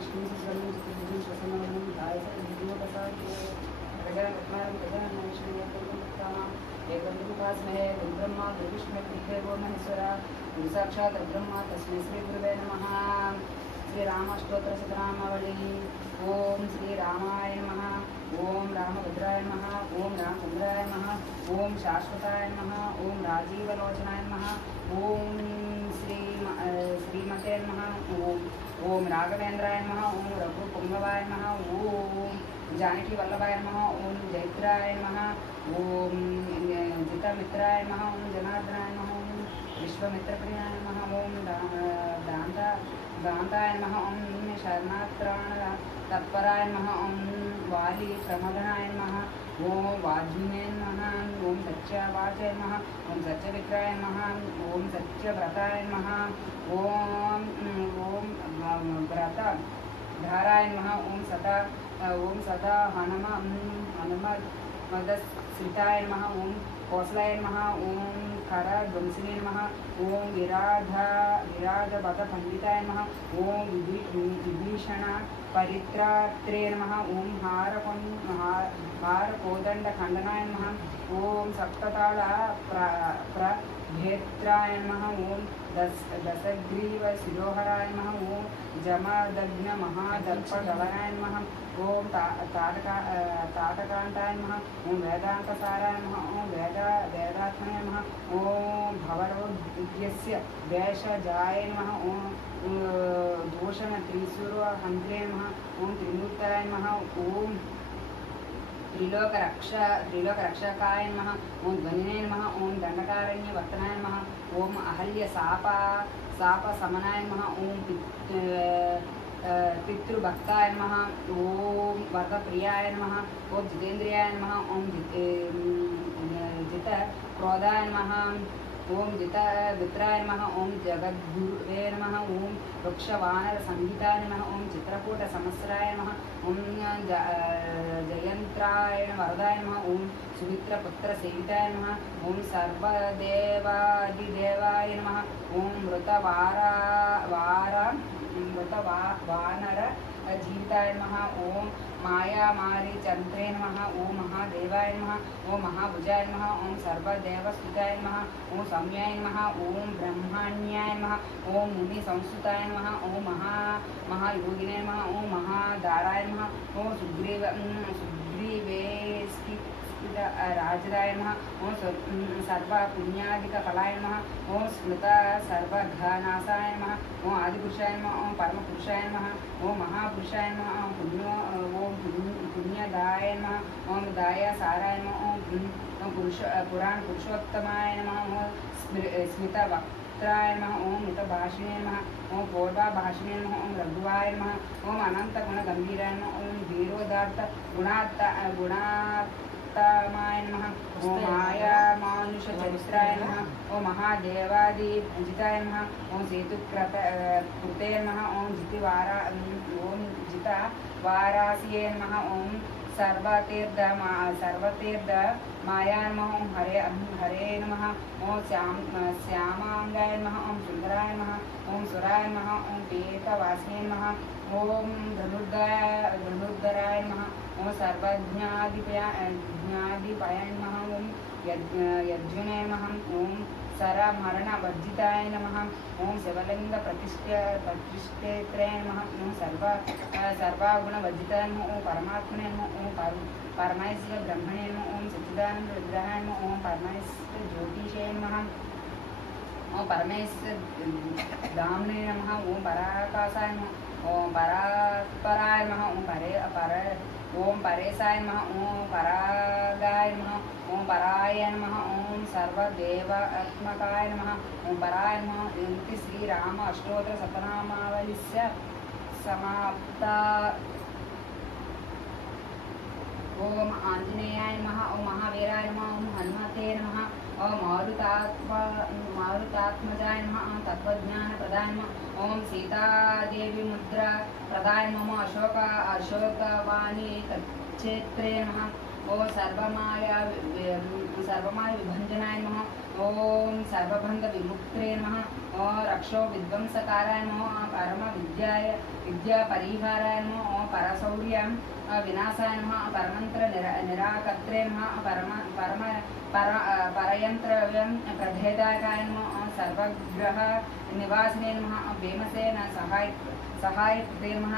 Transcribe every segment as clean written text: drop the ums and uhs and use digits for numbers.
विष्णु स्वर्ण चतुर्भुजं प्रसन्नवदनं ध्यायेत् एकमुपास्महे गुरुब्रह्मा गुरुविष्णु गुरुदेवो महेश्वरा गुरु साक्षात् ब्रह्मा तस्मै श्री गुरुवे नमः। श्रीरामस्तोत्र शतनामावली। ओम श्री रामाय नमः। ओम रामभद्राय नमः। ओम रामचंद्राय नमः। ओम शाश्वताय नमः। ओम राजीवलोचनाय नमः। ओम श्रीमते नमः। ओम राघवेंद्राय नमः। ओम रघुपुंगवाय नमः। ओम जानकी वल्लभाय नमः। ओम जैत्राय नमः। ओम जितमित्राय नमः। ओम जनार्दनाय नमः। ओम विश्वमित्रप्रियाय नमः। ओम दान्ताय नमः। ओम शरणात्राण तत्पराय नमः। ओम वाली प्रमदनाय नमः। ओम वाग्मिने नमः। ओम सत्यवाचाय नमः। ओम सत्यविक्राय नमः। ओम सत्यव्रताय नमः। ओम व्रत धाराय नमः। ओम सदा हनुमदस्रिताय नमः। ओम कौशलाय नमः। ओम खरध्वंसिने नमः। ओम विराधवत पंडिताय नमः। ओम विभीषण परित्रात्रे नमः। ओम हारकोदंड खंडनाय नमः। ओम सप्तताल प्रभेत्राय नमः। ओम दशग्रीव शिरोहराय नमः। ओम जमदग्न महादर्पगवनाय नमः। ओम ताटकांताय नमः। ओम वेदांतसाराय नमः। ओम वेदात्मने नमः। ओम भवरोद्यस्य वेषजाय नमः। ओम दूषण त्रिशूरहन्त्रे नमः। ओम त्रिमूर्तये नमः। ओम त्रिलोकरक्षकाय नमः। ओम ध्वनिने नमः। ओम दंडकारण्यवर्तनाय नमः। ओम अहल्य साप समनाय नमः। ओम पितृभक्ताय नमः। ओम वरदप्रियाय नमः। ओम जितेन्द्रियाय नमः। ओम जित क्रोधाय नमः। ओम जितवित्राय नमः। ओम जगद्गुरुवे नमः। ओम वृक्षवानर संहिताय नमः। ओम चित्रकूट समस्राय नमः। ओम जयंत्राय वरदाय नमः। ओम सुमित्रपुत्र सेविताय नमः। ओम सर्वदेवादिदेवाय नमः। ओम मृतवानर जीविताय नमः। ओम मायामारी चंद्रे नमः। ओम महादेवाय नमः। ओम महाभुजाय नमः। ओम सर्वदेवस्तुताय नमः। ओम सौम्याय नमः। ओम ब्रह्मण्याय नमः। ओम मुनि संस्कृताय नमः। ओम महायोगिने नमः। ओम महादाराय नमः। ओम राजदाय नमः। ओम सर्व पुण्यादिकफलाय नमः। ओम स्मृत सर्वघनाशाय नमः। ओम आदिपुरुषाय नमः। ओम परमपुरुषाय नमः। ओम महापुरुषाय नमः। ओम पुण्यदाय नमः। ओम दायसाराय नमः। ओम पुराण पुरुषोत्तमाय नमः। ओम स्मितवक्त्राय नमः। ओम मितभाषिणे नमः। ओम पूर्वाभाषिणे नमः। ओम रघुवाय नमः। ओम अनंतगुणगंभीराय नमः। ओम वीरोदार्थ गुणात्माय नमः। ओम माया मानुषचरित्राय नमः। ओम महादेवादिपूजिताय नमः। ओम सेतुकृते नमः। ओम जितवारासिये नमः। ओम सर्वतीर्थ माया नमः। ओम हरे नमः। ओम श्यामांगाय नमः। ओम सुंदराय नमः। ओम सुराय नमः। ओम पीतवासिने नमः। ओम धनुर्धराय नमः। ओम सर्वज्ञाधिपाय नमः। ओम यज्ञुने नमः। ओम सरमरणवर्जिताय नमः। ओम शिवलिंग प्रतिष्ठेत्रे नमः। ओम सर्वगुणवर्जिताय नमः। ओम परमात्मने नमः। ओम परमेश्वर ब्रह्मणे नमः। ओम सच्चिदानंद विग्रहाय नमः। ओम परमेश्वर ज्योतिषे नमः। ओम परमेश्वर धामने नमः। ओम पराकाशाय नमः। ओम परात्पराय नमः। ओम परेशाय नमः। ओम परागाय नमः। ओम पराय नमः। ओम सर्वदेवात्मकाय नमः। ओम पराय नमः। इति श्रीराम अष्टोत्तर शतनामावलिस्य समाप्ता। ओम आंजनेयाय नमः। ओम महावीराय नमः। ओम हनुमते नमः। ओम मारुतात्मजाय नमः। ओम तत्वज्ञान प्रदाय नमः। ओम सीतादेवी मुद्रा प्रदाय नमः। अशोकवाणी क्षेत्रे नमः। ओम सर्वमाया विभंजनाय नमः। ओम सर्वबंध विमुक्त्रे नमः। ओम रक्षो विध्वंसकाराय नमः। परम विद्या परिहाराय नमः। ओम परशौर्य विनाशाय नमः। परमंत्र निराकर्त्रे नमः। परयंत्र प्रभेदाय नमः। सर्वग्रह निवासिने नमः। भीमसेन सहायकृते नमः।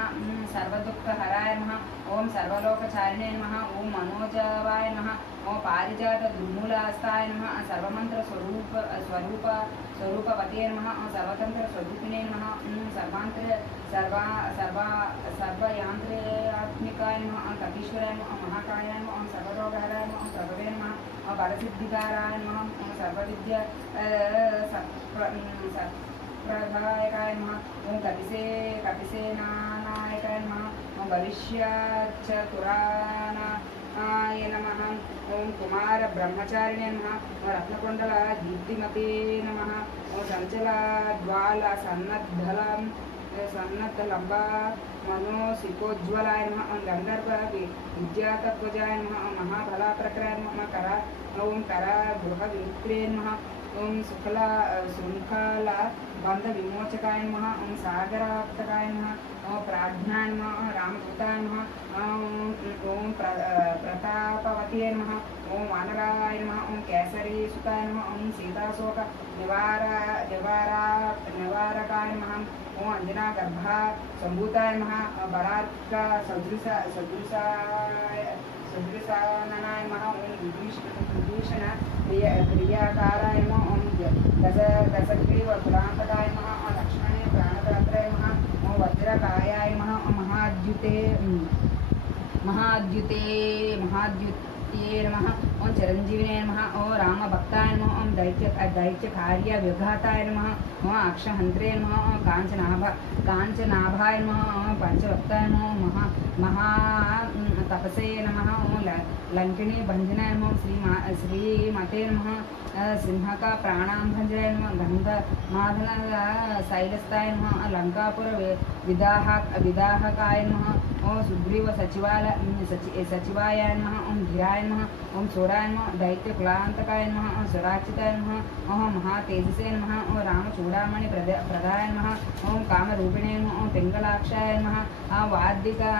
सर्वदुःखहराय नमः। ओम सर्वलोकचारिणे नमः। ओम मनोजवाय नमः। ओम पारिजात दुर्मूलास्ताय नमः। सर्वमंत्र स्वरूपवते नमः। सर्वतंत्र स्वरूपिणे नमः। सर्वयांत्रिकाय नमः। कपीश्वराय नमः। महाकायाय नमः। सर्वरोगहराय नमः। प्रभवे नमः। परसिद्धिकाराय नमः। सर्वविद्या प्रदायकाय नमः। ओम कपिसेनानायकाय नमः। ओम भविष्यच्चतुरानाय नमः। ओम कुमार ब्रह्मचारिणे नमः। ओम रत्नकुंडल दीप्तिमते नमः। ओम संचल ज्वाल सन्नद्धलंबा मनोसिकोज्वलाय नमः। ओम गंधर्व विद्यातत्वजाय नमः। ओम महाबलाप्रकराय नमः। ओम कर गृह विमुक्त्रे नमः। ओम शृंखला बंध विमोचकाय नमः। ओम सागराप्तकाय नमः। ओम प्राज्ञाय नमः। रामदूताय नमः। ओम प्रतापवते नमः। ओम वानराय नमः। ओम केसरी सुताय नमः। ओम सीताशोक निवारकाय नमः। ओम अंजना गर्भा संभूताय नमः। बरार्क सदृशाननाय नमः। ओम विभीषण क्रियाकाराय नमः। ओम दशग्रीव कुलांतकाय नमः। ओम लक्ष्मणे प्राणदात्राय नमः। ओम वज्रकायाय नमः। ओम महाद्युते नमः। ओम चिरंजीविने नमः। ओम रामभक्ताय नमः। ओम दैत्यकार्य विघाताय नमः। ओम अक्षहंत्रे नमः। ओम कांचनाभाय नमः। ओम पंचभक्ताय नमः। महातपसे नमः। ओम लंकिणी भंजनाय नमः। श्रीमते नमः। सिंहका प्राणांभंजनाय नमः। गंधमादन शैलस्ताय नमः। लंकापुर विदाहकाय नमः। ओम सुग्रीव सचिवाय नमः। ओम धीराय नमः। ओम चोराय नमः। दैत्य कुलांतकाय नमः। ओम स्वराचिताय नमः। ओम महातेजसे नमः। ओम रामचूड़ामणि प्रदाय नमः। ओम कामरूपिणे नमः। ओम पिंगलाक्षाय नमः। वाद्यिका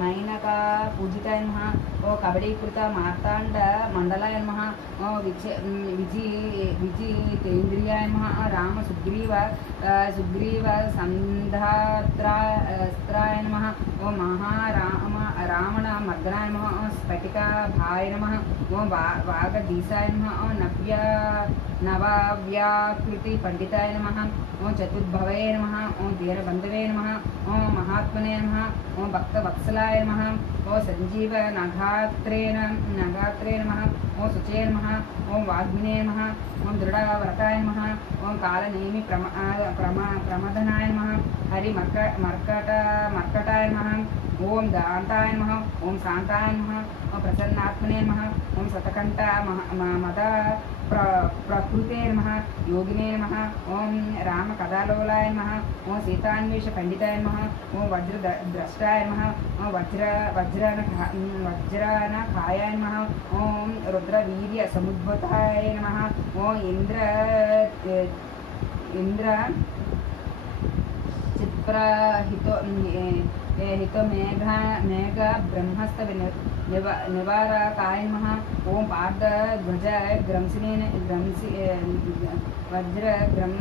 मैनका पूजिताय नमः। ओम कबडीकृत मार्तांड मंडलाय नमः। ओम विजितेन्द्रियाय नमः। राम सुग्रीव संधात्राय नमः। ओम रावण मर्दनाय नमः। ओम स्फटिकाभाय नमः। ओम वागधीसाय नमः। ओम नवाव्याकृति पंडिताय नमः। ओम चतुर्भवे नमः। ओम धीरबंधवे नमः। ओम महात्मने नमः। ओम भक्तवत्सलाय नमः। ओम संजीव नगात्रे नमः। ओम शुचे नमः। ओम वाग्मिने नमः। ओम दृढ़व्रताय नमः। ओम कालनेमि प्रमदनाय नमः। हरि मर्कटाय नमः। ओम दान्ताय नमः। ओम शांताय नमः। ओम प्रसन्नात्मने नमः। ओम शतकंठ मद प्रकृते नमः। योगिने नमः। ओम राम कदालोलाय नमः। ओम सीतान्वेष पंडिताय नमः। ओम वज्रद्रष्टाय नमः। ओम वज्रनखाय नमः। ओम रुद्रवीर्य समुद्भताय नमः। ओम इंद्र चित्प्रहितो मेघ ब्रह्मस्त निवारकाय नमः। ओम पार्धध्वज वज्रग्रम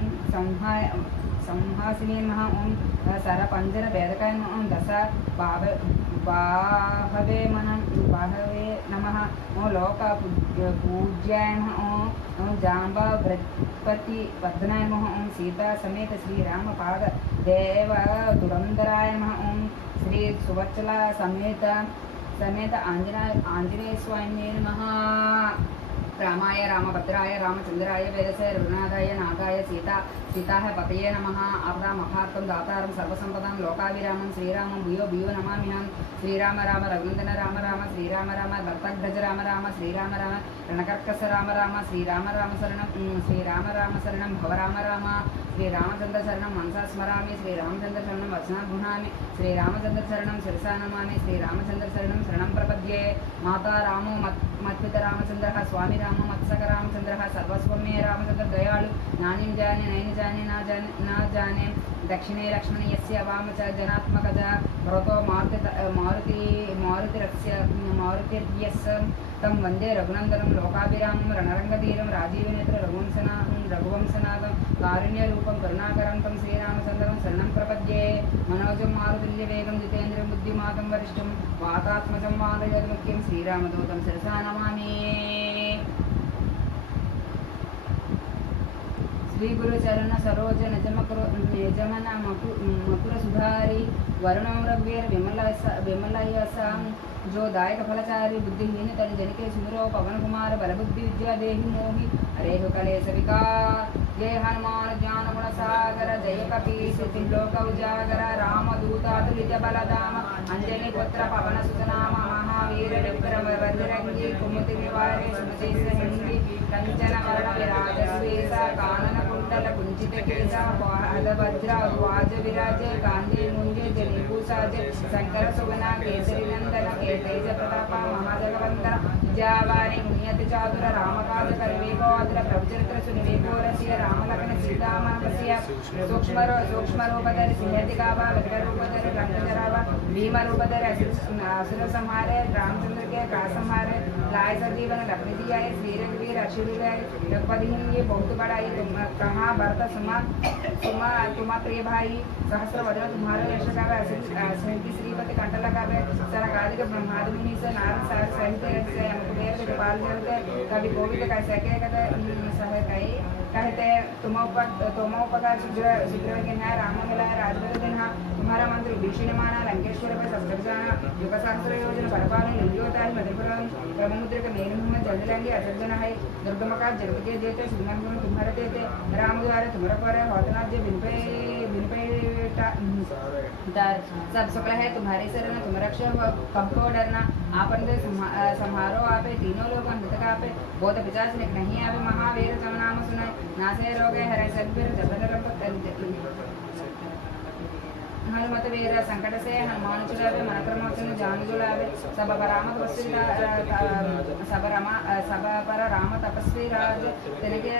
संहासिने नमः। ओम सरपंजर भेदकाय नमः। ओम दश बाहवे नमः। ओम लोक पूज्याय नमः। ओम जाम्बा बृहस्पति वर्धनाय नमः। ओम सीता समेत श्री राम पाद देव दुरंधराय नमः। ओम श्री सुवत्सला समेत आंजनेय स्वामिने नमः। रामाय रामभद्राय रामचंद्राय वेदसे रघुनाथाय नागाय सीताः पतये नमः। आपदामपार्थं दातारं सर्वसंपदां लोकाभिरामं श्रीरामं भूयो नमाम्यहं। श्रीराम राम रघुनंदन राम राम श्रीराम राम भक्तध्वज राम राम श्रीराम राम रणकर्कस राम राम श्रीराम राम शरणं भव राम राम श्रीरामचंद्र शरणं मनसा स्मरामि। श्रीरामचंद्र शरणं वचना गृह्णामि। श्रीरामचंद्र शरणं शिरसा नमामि। श्रीरामचंद्र शरणं प्रपद्ये। माता रामो मत्पिता रामचंद्रः स्वामी राम राम मत्सक रामचंद्र सर्वस्व में रामचंद्र दयालु नानी जाने नैन जाने ना जाने दक्षिणे लक्ष्मण यस्य वाम च जनात्मक भरतो मारुतिर्यस्य तं वंदे रघुनंदनं लोकाभिरामं रणरंगधीरं राजीवनेत्र रघुवंशनाथं कारुण्यरूपं करुणाकरं तं श्रीरामचंद्रं शरणं प्रपद्ये मनोजं मारुतिल्यवेगं जितेन्द्रियं बुद्धिमातं वरिष्ठं वातात्मजं मानयमुख्यं श्रीरामदूतं शिरसा नमामि। श्री गुरु चरण सरोज निजमन मकुर सुधारी वरुण रघुवीर विमलयसां जो दायक फलचारी बुद्धिहीन तन जनके सुमिरो पवन कुमार बलबुद्धि विद्या देहि मोहि हरेहु कलेश विकार जय हनुमान ज्ञान गुण सागर जय कपीस त्रिलोक उजागर रामदूत अतुलित बलधाम अंजनी पुत्र पवन सुतनाम महावीर विक्रम बजरंगी कुमति निवारे सुमति सहिंदी कंचन वर्ण विराज सुवेश कानन कुंडल कुंचित केश पाद वज्र वाज विराज गांधी मुंजे जनेभूषाज शंकर सुगना केसरी नंदन तेज प्रताप महाजगवंदन विद्यावाणी मुनियति चातुर रामकाज करिवेकोदर प्रभुचरित्र सुनिवेको रसिय रामलखन सीतामानस्य सूक्ष्मरूपधरि सिंहदिगावा विकटरूपधरि रंगधरावा भीमरूपधरि असुर संहारे रामचंद्र के का संहारे लाय सजीवन लखनी दियाए श्री रघुवीर अक्षुरी रघुपति ये बहुत बड़ाई तुम कहाँ भरत सुमा तुमा प्रिय भाई सहस्र वजन तुम्हारे यश गावे असंख्य श्रीपति कंठ लगावे सरकारिक ब्रह्मादि से नारद सार सहित से कुबेर के गोपाल जलते कवि गोविंद कैसे कहते तुमोपकार शीघ्र के न्याय राम मिलाय राजपद दिन तुम्हारा मंत्र भीषण माना लंकेश्वर पर सस्कर जाना युग सहस्र योजना बरपाल निर्योता है मधुपुरम ब्रह्ममुद्र के मेन में जल्द लेंगे असर्जन है दुर्गमकार जगत के देते सुगम तुम्हारे देते राम द्वारे तुम्हारा पर होतना जो सब सकल है तुम्हारी शरण तुम रक्षो कबको डरना आपन दे संहारो आपे तीनों लोग मृतक आपे बहुत पिचास नहीं आवे महावीर तम नाम सुनाए नासे रोगे हरे सद्वीर जबल हनुमत वीर संकट से हनुमान चुरावे मन क्रमोचन जान जुड़ावे सब पर राम तपस्वी राज तेनके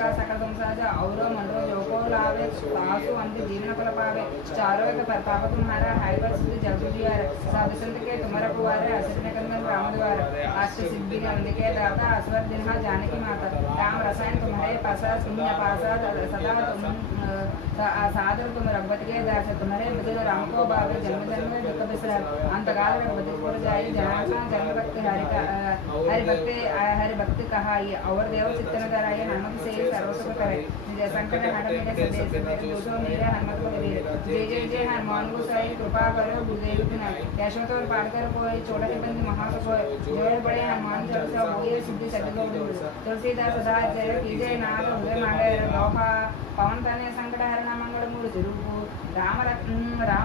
का सकल संसाज और मंडो जो को लावे तासु अंत जीवन फल पावे चारों एक प्रताप तुम्हारा हाय पर सिद्धि जग जियार साधु संत के तुम्हारा पुवारे असरने कंदन राम द्वार अष्ट सिद्धि नंद के दाता असवर दिन जानकी माता राम रसायन तुम्हारे पासा शून्य पासा सदा तुम सादर तुम रघुपति के दास तुम्हारे बदल राम को बाबे जन्म जन्म में दुख बिसर अंतकाल रघुपति पुर जाए जनार्दन जन्म भक्ति हरि भक्ति कहा ये और देव चित्तन कराए हनुमत से सर्व सुख करे जय संकट हट मेरे संदेश मेरे दोषों मेरे हनुमत को वीर जय जय जय हनुमान को सही कृपा करो गुरुदेव बिना कैशों तो पार कर कोई छोटा बंदी महासुख होए जोड़ बड़े हनुमान चालीसा होए सिद्धि सत्य तुलसीदास सदा जय कीजय नाथ हुए मांगे लोहा पवन तने संकट हरण मंगल मूर्ति रूप राम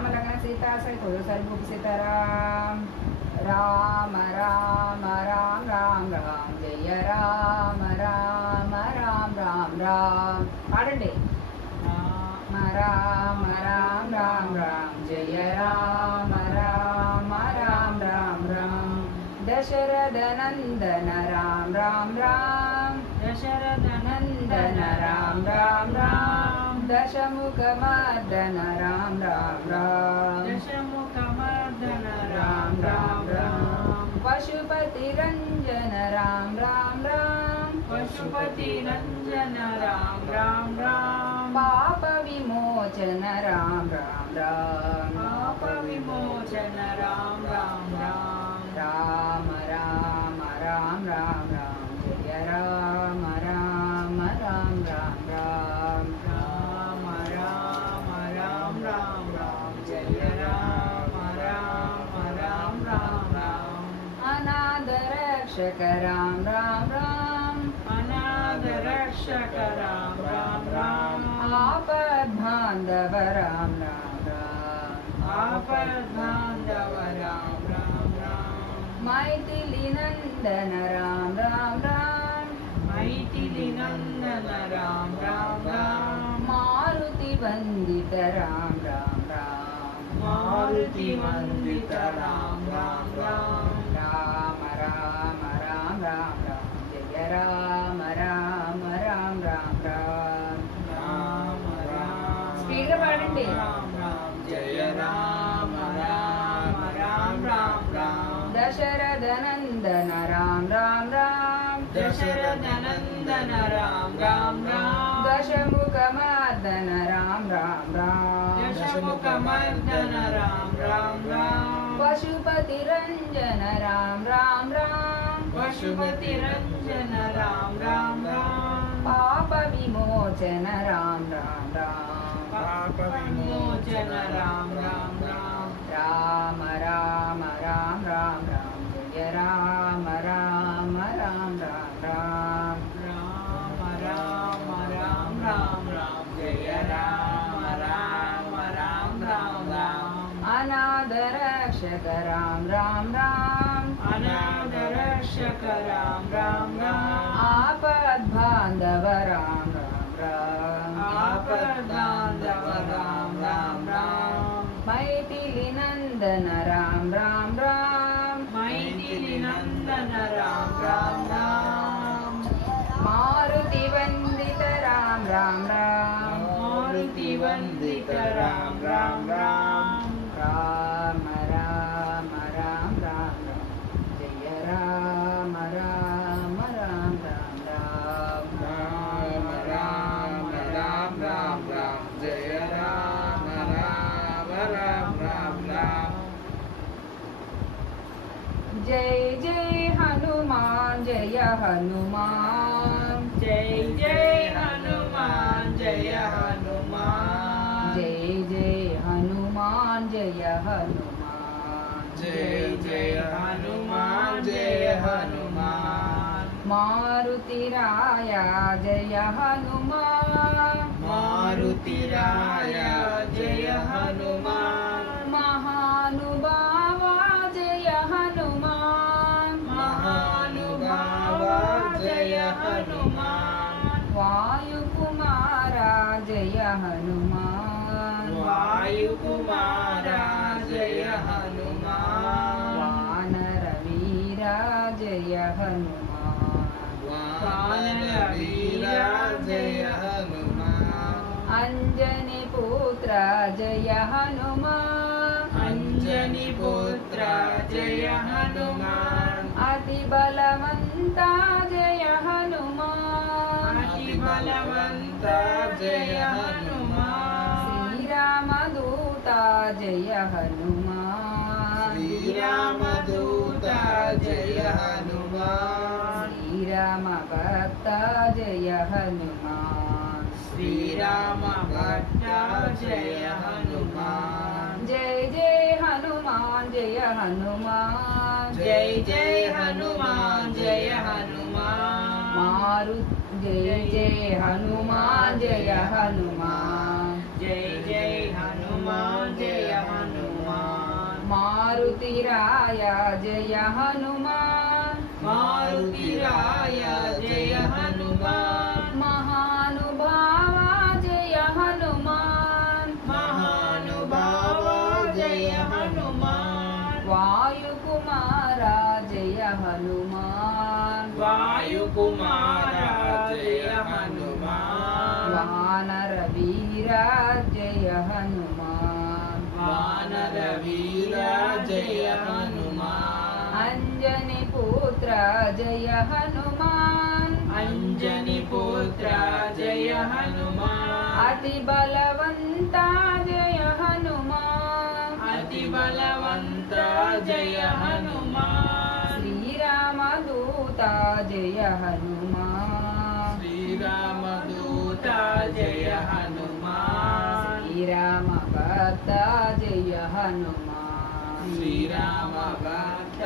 लखन सीता सहित सर्वभूप सीताराम राम राम राम राम राम जय राम राम राम राम राम पाడండి राम राम राम राम जय राम राम राम राम राम दशरथ नंदन राम राम राम दशरथ नंदन राम राम राम दशमुख मर्दन राम राम राम दशमुख मर्दन राम राम राम पशुपति रंजन राम राम राम पशुपति रंजन राम राम राम पाप विमोचन राम राम राम पाप विमोचन राम राम राम राम राम राम राम राम जय राम राम राम राम राम राम राम राम राम राम जय राम राम राम राम राम अनाथ रक्षक राम राम राम अनाथ रक्षक राम राम राम आपद बांधव राम राम राम आपद बांधव राम राम राम मैथिली नंदन राम राम राम मैथिली नंदन राम राम राम मारुति वंदित राम राम राम मारुति वंदित राम राम राम राम राम राम राम రామ రామ రామ రామ రామ రామ రామ స్పీడ్గా పాడండి. రామ రామ జయ రామ రామ రామ రామ రామ దశరథ నందన రామ రామ రామ దశరథ నందన రామ రామ రామ దశముఖ మర్దన రామ రామ రామ దశముఖ మర్దన రామ రామ రామ పశుపతి రంజన రామ రామ రామ పశుపతి రంజన రామ రామ రామ పాప విమోచన రామ రామ రామ పాప విమోచన రామ రామ రామ రామ రామ రామ రామ రామ జయ రామ రామ రామ రామ రామ రామ రామ రామ రామ జయ రామ రామ రామ రామ రామ అనాథ రక్షక రామ రామ రామ అనాథ రక్షక రామ రామ రామ ఆపద్ బాంధవ రామ రామ రామ ఆపదాంధవ రామ రామ రామ మైథిలి నందన రామ రామ రామ మైథిలి నందన రామ రామ రామ మారుతి వందిత రామ రామ రామ మారుతి వందిత రామ రామ రామ రామ రామ రామ రామ జయ రామ రామ రామ రామ రామ రామ రామ రామ రామ జయ రామ రామ రామ రామ రామ జై జై హనుమాన్ జయ హనుమాన్ జై జై హనుమాన్ జయ హనుమాన్ జై జై హనుమాన్ జయ హనుమాన్ జయ జయ హనుమాన్ జయ హనుమాన్ మారుతి రాయ జయ హనుమాన్ మారుతి రాయ జయ హనుమాన్ మహానుభావ జయ హనుమాన్ మహానుభావ జయ హనుమాన్ వాయుకుమార జయ హనుమాన్ వాయుకుమార జయ హనుమాన్ వానర వీర జయ హనుమాన్ వానర వీర జయ హనుమాన్ అంజని పుత్ర జయ హనుమాన్ అంజని పుత్ర జయ హనుమాన్ అతి బలవంత జయ హనుమాన్ అతి బలవంత జయ హనుమాన్ శ్రీరామదూత జయ హనుమాన్ శ్రీరామదూత జయ హనుమాన్ శ్రీరామ భక్త జయ హనుమాన్ శ్రీరామ భక్త జయ హనుమాన్ జై జై హనుమాన్ జయ హనుమాన్ జై జై హనుమాన్ జయ హనుమాన్ మారు జయ జయ హనుమాన్ జయ హనుమాన్ జై జై హనుమాన్ జయ హనుమాన్ మారుతి రాయ జయ హనుమాన్ మారుతి రాయ జయ హనుమాన్ మహానుభావ జయ హనుమాన్ మహానుభావ జయ హనుమాన్ వాయుకుమార జయ హనుమాన్ వాయుకుమార జయ హనుమాన్ వానర వీర జయ హనుమాన్ వానర వీర జయ హనుమాన్ అంజని పుత్ర జయ హనుమాన్ అంజని పుత్ర జయ హనుమాన్ అతి బలవంత జయ హనుమాన్ అతి బలవంత జయ హనుమాన్ శ్రీరామదూత జయ హనుమాన్ శ్రీరామదూత జయ హనుమాన్ శ్రీరామ భక్త జయ హనుమాన్ శ్రీరామ భక్త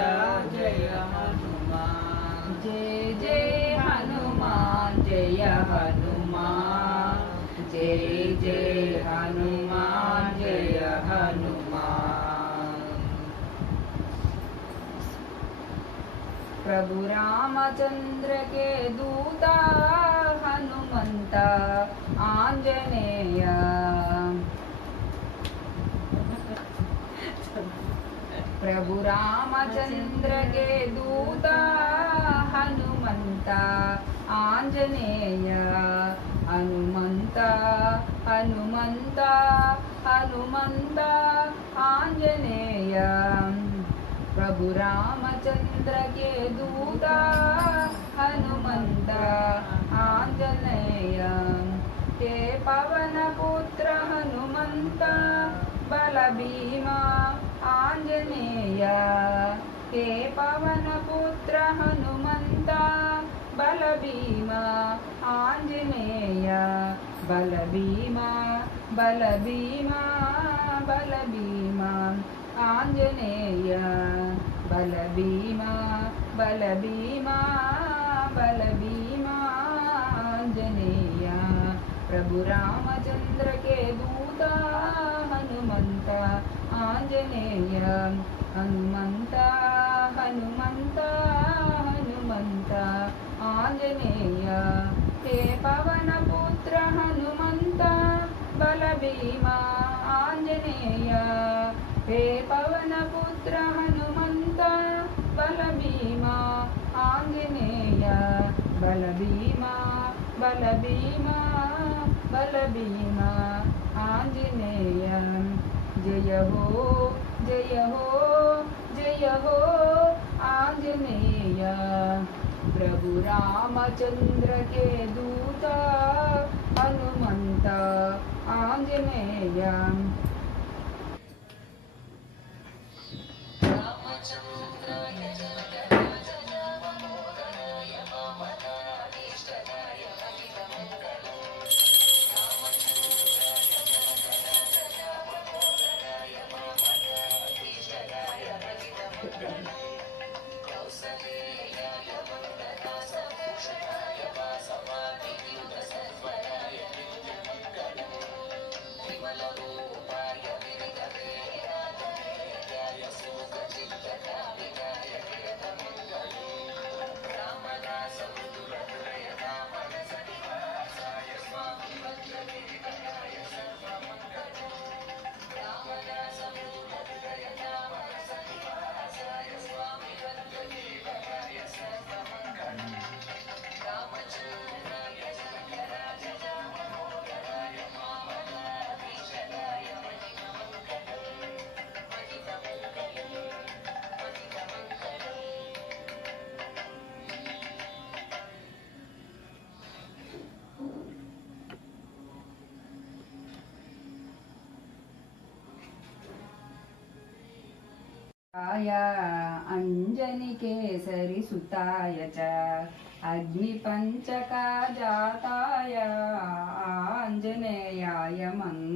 జయ హనుమాన్ జయ జయ హనుమాన్ జయ హనుమాన్ జయ జయ హనుమాన్ జయ హనుమాన్ प्रभु रामचंद्र के दूता हनुमंत आंजनेय प्रभु रामचंद्र के दूता हनुमंत आंजनेय हनुमंत हनुमंत हनुमंत आंजनेय प्रभु रामचंद्र के दूता हनुमंत आंजनेय हे पवन पुत्र हनुमंत बल भीमा आंजनेय हे पवन पुत्र हनुमंत बल भीमा आंजनेय बल भीमा बल भीमा बल भीमा आंजनेय बल भीमा बल भीमा बल भीमा आंजनेय प्रभु रामचंद्र के दूता हनुमंत आंजनेय हनुमंत हनुमंत हनुमंत आंजनेय हे पवन पुत्र हनुमंत बल भीमा आंजनेय हे पवन पुत्र हनुमंत बल भीमा आंजनेय बल भीमा बल भीमा बल भीमा आंजनेय जय हो जय हो जय हो आंजनेय प्रभु रामचंद्र के दूता हनुमंत आंजनेय अंजनी केसरी सुताय च अग्निपंचका जाताय आंजनेयाय मंगलम